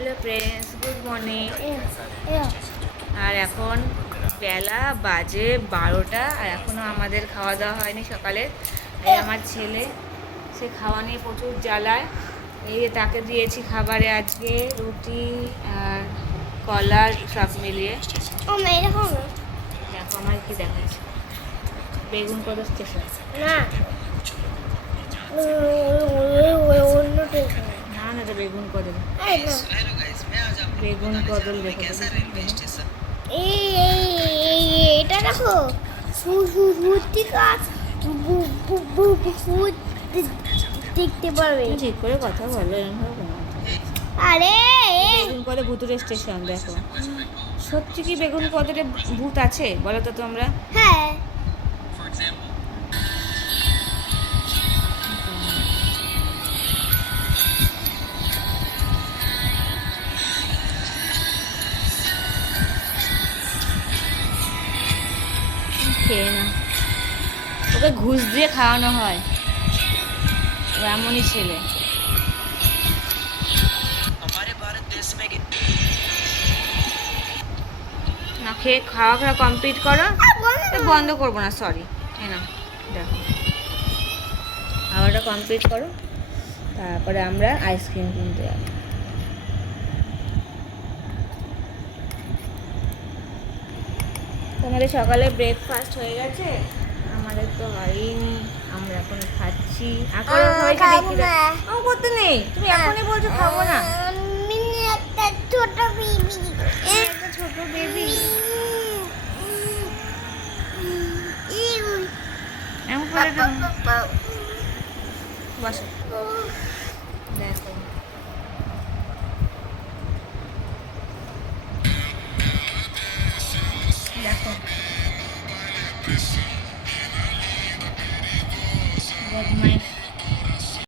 Hello friends, good morning. আর এখন বেলা বাজে 12টা, আর এখনও আমাদের খাওয়া দাওয়া হয়নি সকালে। এই আমার ছেলে, সে খাওয়া নিয়ে প্রচুর জ্বালায়। এই যে তাকে দিয়েছি খাবারে আজকে রুটি আর কলার সব মিলিয়ে। দেখো আমার কি দেখাচ্ছে, বেগুন কত স্টেশন না না না, এটা বেগুন কদল, বেগুন কদল দেখো। এটা দেখো দেখতে পারবে। ঠিক করে কথা বলো, এরকম হবে না। আরে বেগুন কদে ভূতুরে স্টেশন দেখো। সত্যি কি বেগুন কদরে ভূত আছে বলো তো তোমরা? হ্যাঁ, খেয়ে না, ওকে ঘুষ দিয়ে খাওয়ানো হয়, ও এমনই ছেলে। না খেয়ে খাওয়া কমপ্লিট করো। বন্ধ করবো না, সরি। না দেখো, খাওয়াটা কমপ্লিট করো, তারপরে আমরা আইসক্রিম কিনতে যাবো। তোমাদের সকালে ব্রেকফাস্ট হয়ে গেছে, আমাদের তো হয়নি, আমরা এখন খাচ্ছি। আমার করতে নেই, তুমি এখনই বলছো খাবো না। একটা ছোট বেবি, একটা ছোট বেবি এমন করে বসো, দেখো দেখো বদমাইশ।